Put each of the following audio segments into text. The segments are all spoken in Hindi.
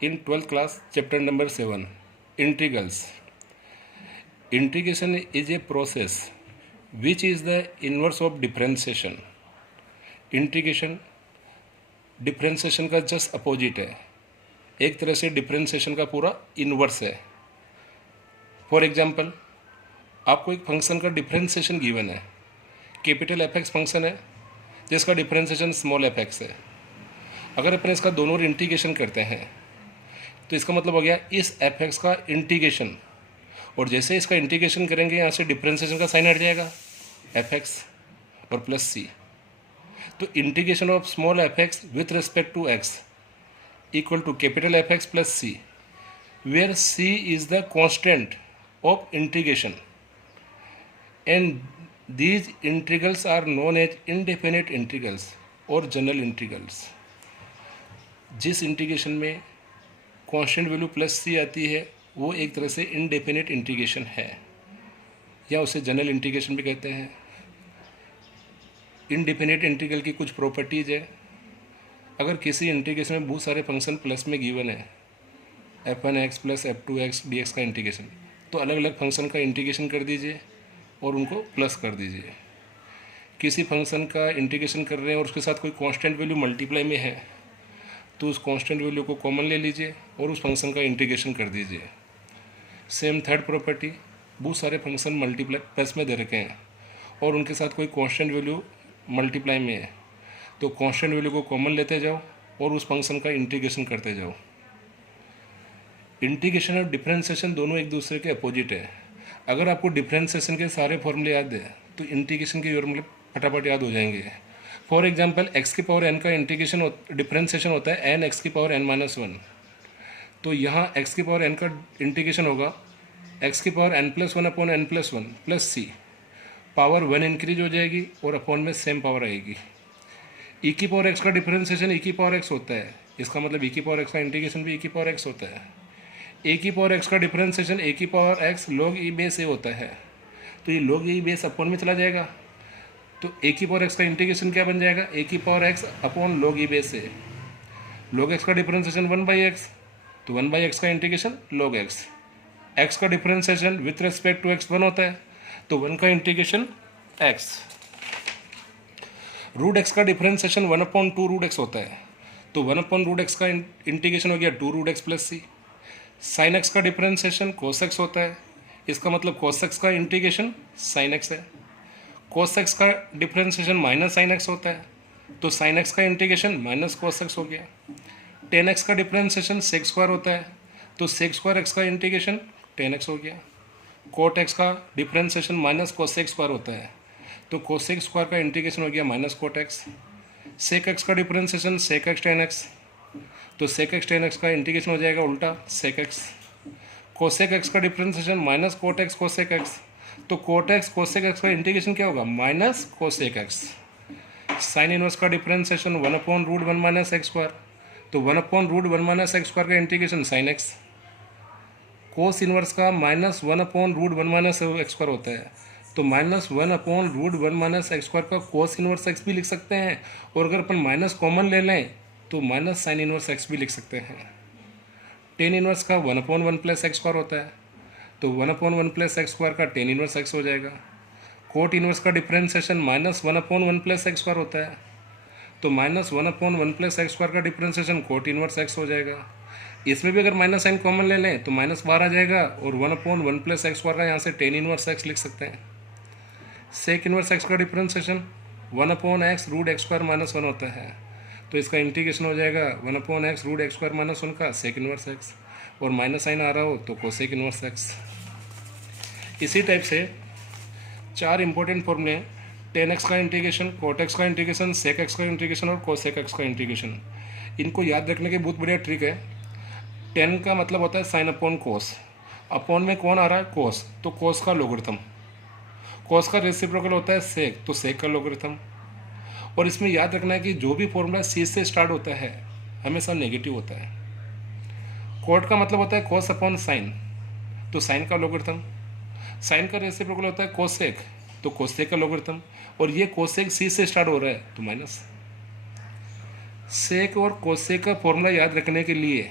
in 12th class, chapter number 7, integrals. Integration is a process which is the inverse of differentiation. Integration differentiation का जस्ट अपोजिट है, एक तरह से डिफ्रेंशिएशन का पूरा इन्वर्स है. फॉर एग्जांपल, आपको एक फंक्शन का डिफ्रेंशिएशन गिवन है, कैपिटल एफ एक्स फंक्शन है जिसका डिफ्रेंशिएशन स्मॉल एफ एक्स है. अगर अपन इसका दोनों इंटीग्रेशन करते हैं तो इसका मतलब हो गया इस एफ एक्स का इंटीग्रेशन, और जैसे इसका इंटीग्रेशन करेंगे यहाँ से डिफ्रेंशिएशन का साइन हट जाएगा एफ एक्स और प्लस सी. तो integration of small F X with respect to X equal to capital F X plus C, where C is the constant of integration and these integrals are known as indefinite integrals और जनरल इंटीग्रल्स. जिस इंटीग्रेशन में कांस्टेंट वैल्यू प्लस सी आती है वो एक तरह से इनडेफिनेट इंटीग्रेशन है, या उसे जनरल इंटीग्रेशन भी कहते हैं. इनडेफिनेट इंटीग्रल की कुछ प्रॉपर्टीज़ है. अगर किसी इंटीग्रेशन में बहुत सारे फंक्शन प्लस में गिवन है, f1x प्लस f2x dx का इंटीग्रेशन, तो अलग अलग फंक्शन का इंटीग्रेशन कर दीजिए और उनको प्लस कर दीजिए. किसी फंक्शन का इंटीग्रेशन कर रहे हैं और उसके साथ कोई कांस्टेंट वैल्यू मल्टीप्लाई में है तो उस कांस्टेंट वैल्यू को कॉमन ले लीजिए और उस फंक्शन का इंटीग्रेशन कर दीजिए. सेम थर्ड प्रॉपर्टी, बहुत सारे फंक्शन मल्टीप्लाई प्लस में दे रखे हैं और उनके साथ कोई कांस्टेंट वैल्यू मल्टीप्लाई में है तो कांस्टेंट वैल्यू को कॉमन लेते जाओ और उस फंक्शन का इंटीग्रेशन करते जाओ. इंटीग्रेशन और डिफरेंशिएशन दोनों एक दूसरे के अपोजिट है. अगर आपको डिफरेंशिएशन के सारे फॉर्मूले याद है तो इंटीग्रेशन के फॉर्मूले फटाफट याद हो जाएंगे. फॉर एग्जांपल, एक्स की पावर एन का इंटीग्रेशन डिफरेंशिएशन होता है एन एक्स की पावर एन माइनस वन. तो यहाँ एक्स की पावर एन का इंटीग्रेशन होगा एक्स की power N plus one upon N plus one plus C. Power one increase हो जाएगी और अपॉन में सेम पावर आएगी. ई की पावर एक्स का डिफरेंशिएशन ई की पावर एक्स होता है, इसका मतलब ई की पावर एक्स का इंटीग्रेशन भी ई की पावर एक्स होता है. ए की पावर एक्स का डिफरेंशिएशन ए की power X log E base A होता है, तो ये लॉग ई बेस अपॉन में चला जाएगा. तो ए की पावर एक्स का इंटीग्रेशन क्या बन जाएगा, ए की power X upon log E base A. Log X का डिफरेंशिएशन वन बाई एक्स, तो वन बाई एक्स का इंटीग्रेशन लॉग एक्स. एक्स का differentiation with respect to X one होता है, तो वन का इंटीग्रेशन एक्स. रूट एक्स का differentiation one upon two root X होता है, तो वन अपॉन रूट एक्स का इंटीग्रेशन हो गया two root X plus C. Sine X का डिफरेंशिएशन कोस एक्स होता है, इसका मतलब कोस एक्स का इंटीग्रेशन साइन एक्स है. कोस एक्स का डिफरेंशिएशन माइनस साइन एक्स होता है, तो साइन एक्स का इंटीग्रेशन माइनस कोस एक्स हो गया. टेन एक्स का डिफरेंशिएशन सेक स्क्वायर होता है, तो सेक स्क्वायर एक्स का इंटीग्रेशन टेन एक्स हो गया. कोट एक्स का डिफरेंशिएशन माइनस कोसेक स्क्वायर होता है, तो कोसेक स्क्वायर का इंटीग्रेशन हो गया माइनस कोट एक्स. सेक एक्स का differentiation sec X tan X, तो सेक एक्स टेन एक्स का इंटीग्रेशन हो जाएगा उल्टा सेक एक्स. कोसेक एक्स का differentiation minus cot X cosec X, तो कोट एक्स कोसेक एक्स का इंटीग्रेशन क्या होगा minus cosec X. Sine inverse का differentiation one upon root one minus X square, तो one upon root one minus X square का integration sine X. Cos inverse का minus one upon root one minus X square होता है, तो minus one upon root one minus X square का कोस इनवर्स एक्स भी लिख सकते हैं, और अगर अपन माइनस कॉमन ले लें तो माइनस साइन इनवर्स एक्स भी लिख सकते हैं. टेन इनवर्स का one upon one plus X square होता है, तो one upon one plus X square का टेन इनवर्स एक्स हो जाएगा. कोट इनवर्स का differentiation minus one upon one plus X square होता है, तो minus one upon one plus X square का डिफरेंशिएशन कोट इनवर्स एक्स हो जाएगा. इसमें भी अगर माइनस साइन कॉमन ले लें तो माइनस बाहर आ जाएगा और one upon one plus X square का यहाँ से टेन इनवर्स एक्स लिख सकते हैं. सेक इनवर्स एक्स का differentiation one upon X root X square minus one होता है, तो इसका इंटीग्रेशन हो जाएगा one upon X root X square minus one का सेक इनवर्स एक्स, और माइनस साइन आ रहा हो तो कोसेक इनवर्स एक्स. इसी टाइप से चार इंपॉर्टेंट फॉर्मूले, टेन एक्स का इंटीग्रेशन, कोट एक्स का इंटीग्रेशन, सेक एक्स का इंटीग्रेशन और कोसेक एक्स का इंटीग्रेशन. इनको याद रखने की बहुत बढ़िया ट्रिक है. टेन का मतलब होता है साइन अपॉन कोस, अपॉन में कौन आ रहा है कोस, तो कोस का लोगरिथम. कोस का रेसिप्रोकल होता है सेक, तो सेक का लोगरिथम. और इसमें याद रखना है कि जो भी फॉर्मूला सी से स्टार्ट होता है हमेशा नेगेटिव होता है. कोट का मतलब होता है कोस अपॉन साइन, तो साइन का लोगरिथम. साइन का रेसिप्रोकल होता है कोसेक, तो कोसेक का लोगरिथम. और ये कोसेक सी से स्टार्ट हो रहा है तो माइनस. सेक और कोसेक का फॉर्मूला याद रखने के लिए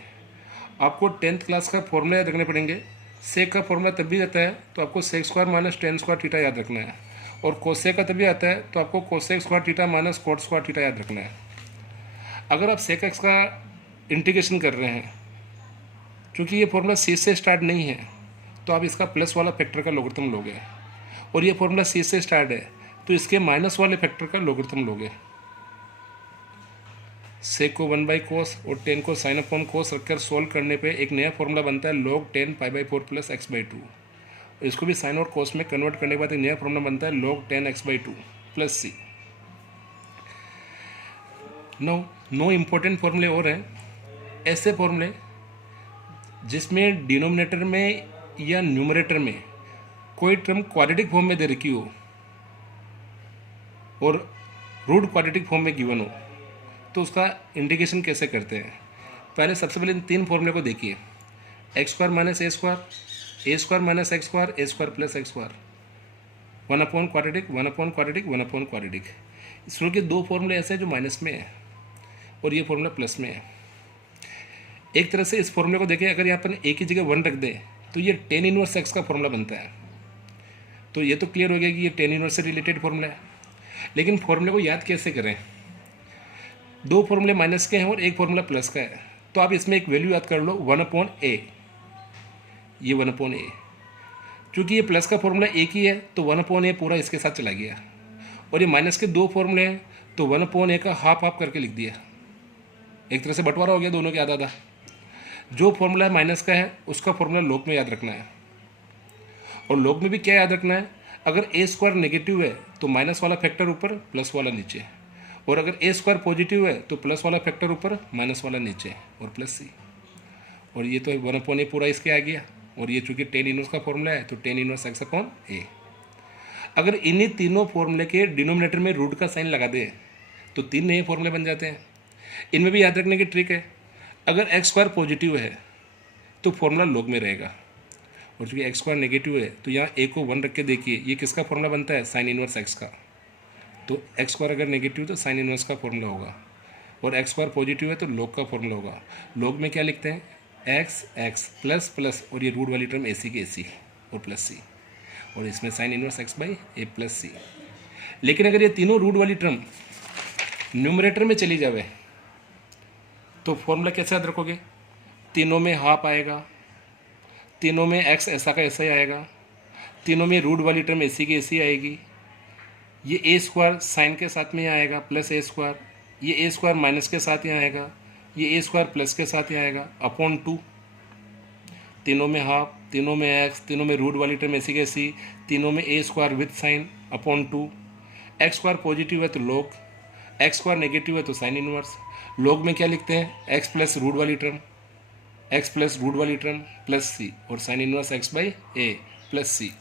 आपको 10th क्लास का फॉर्मूला याद रखने पड़ेंगे। सेक का फॉर्मूला तब भी आता है तो आपको sec square minus tan square theta याद रखना है, और कोसेक का तब भी आता है तो आपको cosec square theta minus cot square theta याद रखना है। अगर आप सेक एक्स का इंटीग्रेशन कर रहे हैं, क्योंकि ये फॉर्मूला सी से स्टार्ट नहीं है, तो आप इसका प्लस वाला फैक्टर का लोगरिथम लोगे, और ये फॉर्मूला सी से स्टार्ट है तो इसके माइनस वाले फैक्टर का लोगरिथम लोगे। सेक को 1/cos और 10 को साइन अपॉन कोस रखकर सोल्व करने पे एक नया फॉर्मूला बनता है log 10 π/4 प्लस x/2। इसको भी साइन और कोस में कन्वर्ट करने के बाद एक नया फॉर्मूला बनता है log 10 x/2 plus c। Know important फॉर्मूले और हैं, ऐसे फॉर्मूले जिसमें डिनोमिनेटर में या न्यूमरेटर में कोई टर्म क्वाड्रेटिक फॉर्म में दे रखी हो और रूट क्वाड्रेटिक फॉर्म में गिवन हो, तो उसका इंटीग्रेशन कैसे करते हैं। पहले सबसे पहले इन तीन फॉर्मूले को देखिए, एक्स स्क्वायर माइनस ए स्क्वायर माइनस एक्स स्क्वायर, ए स्क्वायर प्लस एक्स स्क्वायर, 1/क्वाड्रेटिक 1/क्वाड्रेटिक 1/क्वाड्रेटिक। इसमें के दो फॉर्मूले ऐसे हैं जो माइनस में है और ये फॉर्मूला प्लस में है। एक तरह से इस फॉर्मूले को देखें, अगर यहाँ पर ए की जगह 1 रख दें तो ये tan इनवर्स एक्स का फॉर्मूला बनता है। तो ये तो क्लियर हो गया कि ये tan इनवर्स से रिलेटेड फॉर्मूला है। लेकिन फॉर्मूले को याद कैसे करें, दो फॉर्मूले माइनस के हैं और एक फॉर्मूला प्लस का है, तो आप इसमें एक वैल्यू याद कर लो 1/a। ये 1/a, क्योंकि ये प्लस का फॉर्मूला एक ही है तो 1/a पूरा इसके साथ चला गया, और ये माइनस के दो फॉर्मूले हैं तो 1/a का हाफ करके लिख दिया। एक तरह से बंटवारा हो गया दोनों के आधा। जो फॉर्मूला माइनस का है उसका फॉर्मूला लॉग में याद रखना है, और लॉग में भी क्या याद रखना है, अगर ए स्क्वायर नेगेटिव है तो माइनस वाला फैक्टर ऊपर प्लस वाला नीचे, और अगर ए स्क्वायर पॉजिटिव है तो प्लस वाला फैक्टर ऊपर माइनस वाला नीचे और प्लस सी। और ये तो 1/a पूरा इसके आ गया, और ये चूंकि tan इनवर्स का फॉर्मूला है तो tan इनवर्स x/a। अगर इन्हीं तीनों फॉर्मूले के डिनोमिनेटर में रूट का साइन लगा दे तो तीन नए फॉर्मूले बन जाते हैं। इनमें भी याद रखने की ट्रिक है, अगर एक्स स्क्वायर पॉजिटिव है तो फॉर्मूला लॉग में रहेगा, और चूँकि एक्स स्क्वायर नेगेटिव है तो यहाँ ए को 1 रख के देखिए ये किसका फॉर्मूला बनता है, साइन इनवर्स एक्स का। तो एक्स स्क्वायर अगर नेगेटिव तो साइन इनवर्स का फॉर्मूला होगा, और एक्स स्क्वायर पॉजिटिव है तो लॉग का फॉर्मूला होगा। लॉग में क्या लिखते हैं, एक्स प्लस प्लस, और ये रूट वाली टर्म ए सी की ए सी और प्लस सी, और इसमें साइन इनवर्स x/a प्लस सी। लेकिन अगर ये तीनों रूट वाली टर्म न्यूमरेटर में चली जावे तो फॉर्मूला कैसे याद रखोगे, तीनों में हाफ आएगा, तीनों में x ऐसा का ऐसा ही आएगा, तीनों में रूट वाली टर्म ए सी की ए सी आएगी, ये ए स्क्वायर साइन के साथ में आएगा प्लस ए स्क्वायर, ये ए स्क्वायर माइनस के साथ ही आएगा, ये ए स्क्वायर प्लस के साथ ही आएगा अपॉन 2, तीनों में हाफ, तीनों में एक्स, तीनों में रूट वाली टर्म ऐसी कैसी, तीनों में A square with sine upon 2। X square positive है तो लॉग, एक्स स्क्वायर नेगेटिव है तो साइन इनवर्स। लॉग में क्या लिखते हैं, एक्स प्लस रूट वाली टर्म, एक्स प्लस रूट वाली टर्म प्लस सी, और साइन इनवर्स x/a प्लस सी।